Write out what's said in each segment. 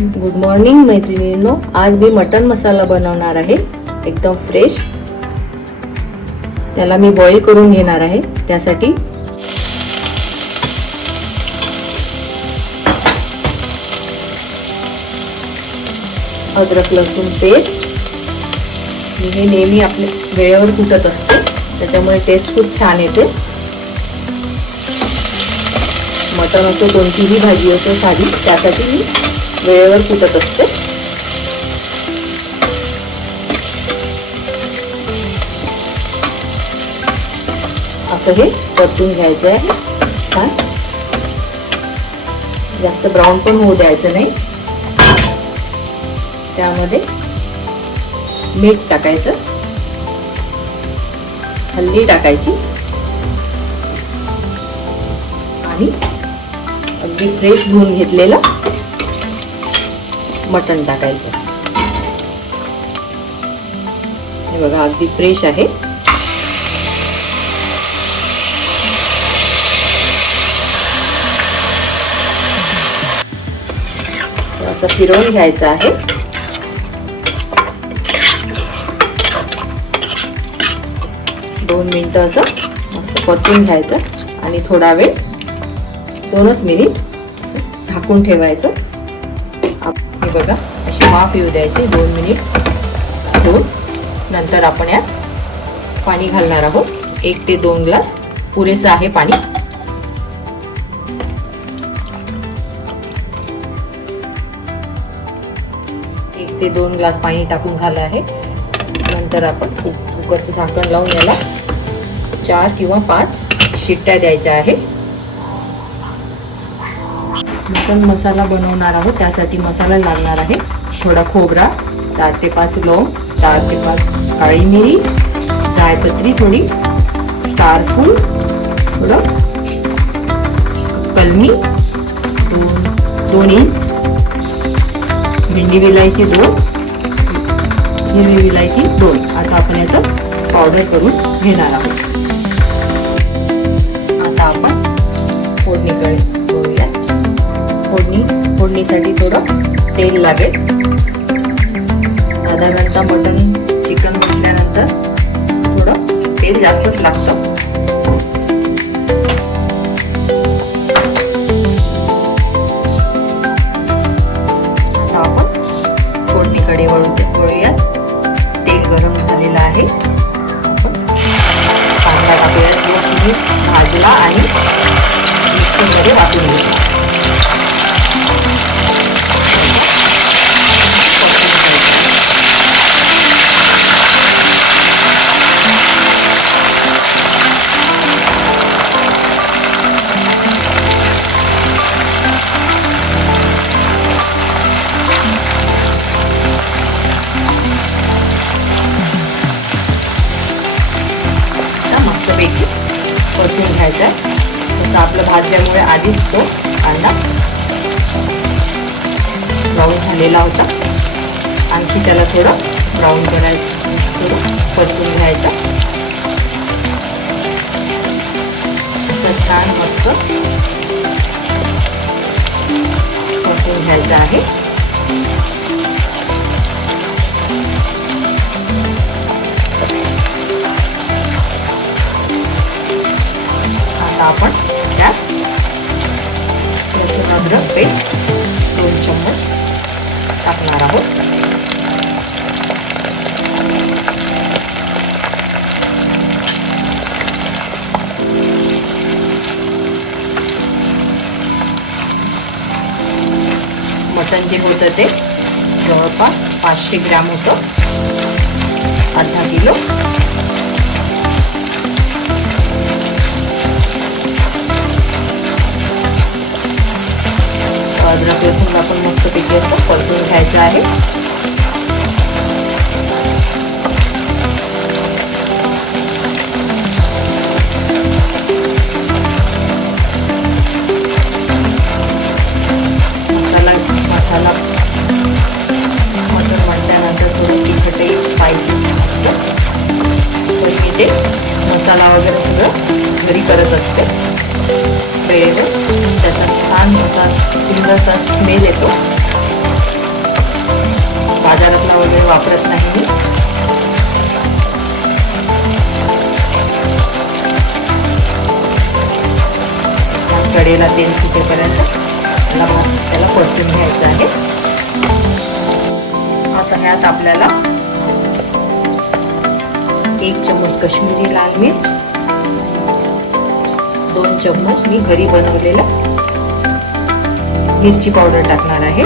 Good morning मैत्रिणींनो, आज मी mutton मसाला बनवणार आहे, एकदम फ्रेश। त्याला मी बॉईल करून घेणार आहे। त्यासाठी अद्रक लसूण पेस्ट हे नेहमी आपले वेळेवर कुटत असते, त्याच्यामुळे टेस्ट खूप छान येते। मटन असो कोणतीही भाजी असो साधी, त्यासाठी मी वेळेवर कुटत असते। असं हे परतून घ्यायचं आहे छान, जास्त ब्राऊन पण होऊ द्यायचं नाही। त्यामध्ये मीठ टाकायचं, हळदी टाकायची आणि अगदी फ्रेश धुवून घेतलेलं मटण टाकायचं। हे बघा अगदी फ्रेश आहे। असं फिरवून घ्यायचं आहे। दोन मिनिटं असं मस्त परतून घ्यायचं आणि थोडा वेळ 2 मिनिट झाकून ठेवायचं। हे बघा अशी वाफ येऊ द्यायची 2 मिनिट ठेवून, नंतर आपण यात पाणी घालणार आहोत। 1 ते 2 ग्लास पुरेसं आहे पाणी। एक ते 2 ग्लास पाणी टाकून झालं आहे। नंतर आपण कुकरचं झाकण लावून याला 4 किंवा 5 शिट्ट्या द्यायच्या आहे। मटन मसाला बनवणार आहोत, त्यासाठी मसाला लागणार आहे। थोडा खोबरा, 4 ते 5 लवंग, 4 ते 5 काळी मिरी, जायपत्री थोडी, स्टार फूल थोडं, कलमी 2 इंच, भेंडी विलायची 2, हिरवी विलायची 2। आता आपण याचं पावडर करून घेणार आहोत। आता आपण फोडणीकडे वळूया। फोडणीसाठी थोडं तेल लागेल। आधा घंटा मटन चिकन म्हटल्यानंतर थोडं तेल जास्तच लागतं। आता आपण फोडणीकडे वळूया। तेल गरम झालेलं आहे। कांदा टाकूया, जो भाजला आणि मिक्सरमध्ये वाटून घेतला। मस्तपैकी परतून घ्यायचा आहे। तसं आपलं भाजल्यामुळे आधीच तो कांदा ब्राऊन झालेला होता। आणखी त्याला थोडं ब्राऊन करायचं, थोडं परतून घ्यायचा। असं छान मस्त परतून घ्यायचं आहे। आपण त्यात लसूण अद्रक पेस्ट 2 चम्मच टाकणार आहोत। मटन जे होतं ते जवळपास 500 ग्रॅम होतं, अर्धा किलो। अद्रक लसूण आपण मस्तपैकी असं परतून घ्यायचं आहे। मसाला मटन म्हटल्यानंतर थोडं तिखटही स्पायसी असतं, तर मी ते मसाला वगैरे सगळं घरी करत असते वेळेवर। त्याचा छान असा सुंदरसा स्मेल येतो। कढईला तेल सुटेपर्यंत त्याला परतून घ्यायचं आहे. आता ह्यात आपल्याला 1 चम्मच काश्मीरी लाल मिर्च, 2 चम्मच मी घरी बनवलेला मिरची पावडर टाकणार आहे.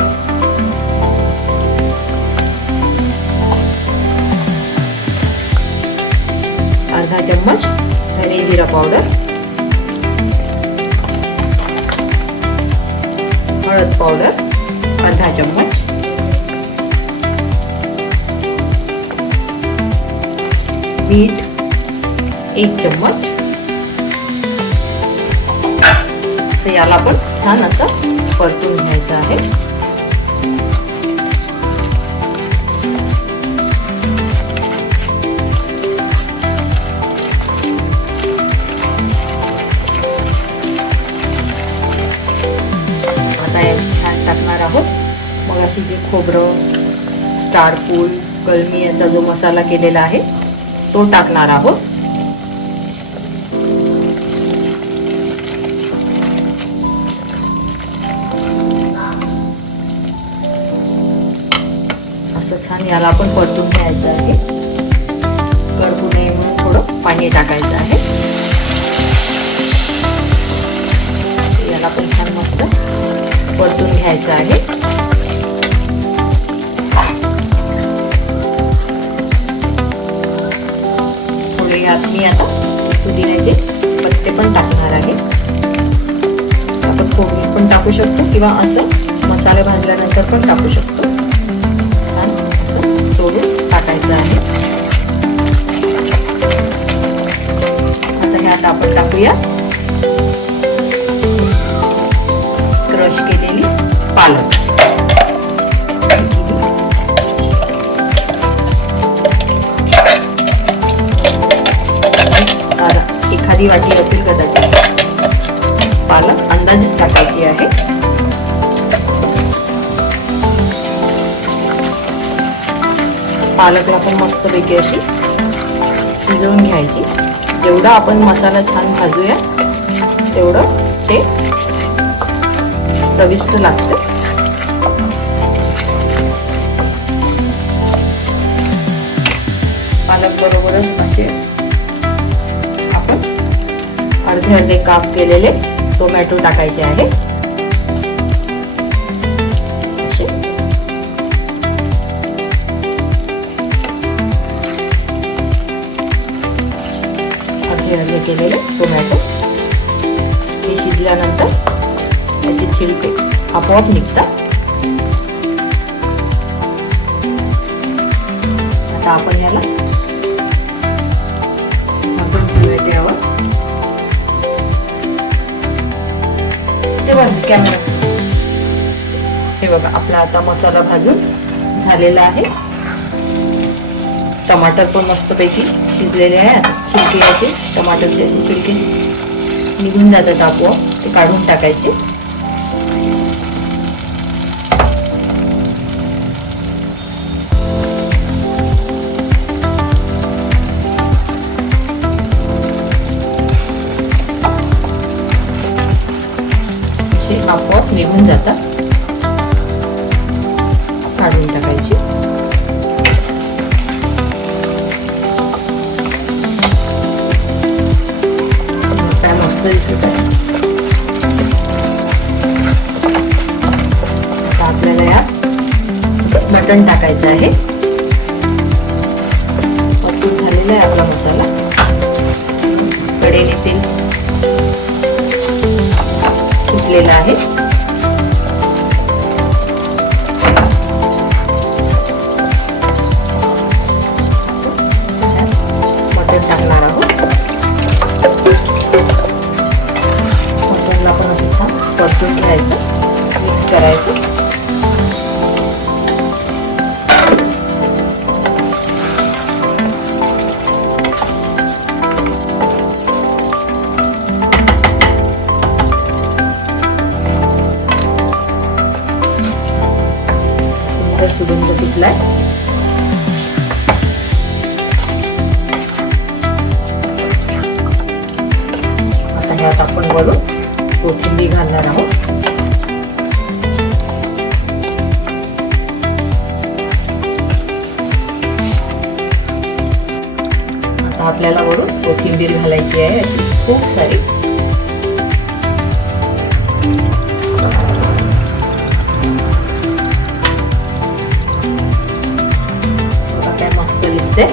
अर्धा चम्मच धने जिरा पावडर, हळद पावडर अर्धा चम्मच, मीठ 1 चम्मच. याला पण छान असं परतून घ्यायचं आहे. टाकणार आहोत मग अशी जे खोबरं, स्टार फूल, कलमी याचा जो मसाला केलेला आहे तो टाकणार आहोत. असं छान याला आपण परतून घ्यायचं आहे. करपू नये म्हणून थोडं पाणी टाकायचं आहे. याला पण छान मस्त परतून घ्यायचं आहे. थोडे यात मी आता पुदिन्याचे पत्ते पण टाकणार आहे. आपण फोडणी पण टाकू शकतो किंवा असं मसाले भाजल्यानंतर पण टाकू शकतो. तोडून टाकायचं आहे. आता ह्यात आपण टाकूया क्रश केलेली पालक. एखादी वाटी असेल कदाचित पालक अंदाजेच टाकायची आहे. पालकला पण मस्तपैकी अशी शिजवून घ्यायची. जेवढा आपण मसाला छान भाजूया तेवढं ते चविष्ट लागते. पालक बरोबरच असे आपण अर्धे काप केलेले टोमॅटो टाकायचे आहे. असे अर्धे केलेले टोमॅटो हे शिजल्यानंतर त्याचे छिलके आपोआप निघतात. आता आपण याला झाकून ठेवूया त्यावर. ते बघा कॅमेरा. हे बघा आपला आता मसाला भाजून झालेला आहे. टमाटर पण मस्तपैकी शिजलेले आहे. आता छिलके याचे टमाटरचे असे छिलके निघून जातात आपोआप. ते काढून टाकायचे. आपोआप निघून जातात. काढून टाकायची. काय मस्त दिसत आहे. आता आपल्याला यात मटण टाकायचं आहे. परतून झालेला आहे आपला मसाला. कढईने तेल सुटलेला आहे. मटण टाकणार आहोत. मटणला पण असं छान परतून घ्यायचं, मिक्स करायचं. सुगंध सुटलाय. आता ह्यात आपण वरून कोथिंबीर घालणार आहोत. आता आपल्याला वरून कोथिंबीर घालायची आहे अशी खूप सारी. बघा काय मस्त दिसते.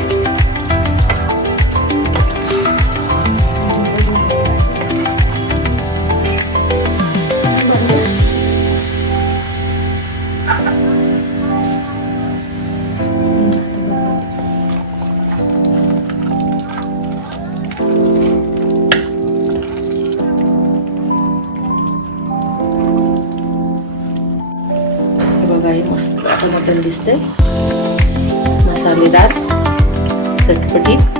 बघा हे मस्त आता मटण दिसतंय, मसालेदार, चटपटीत.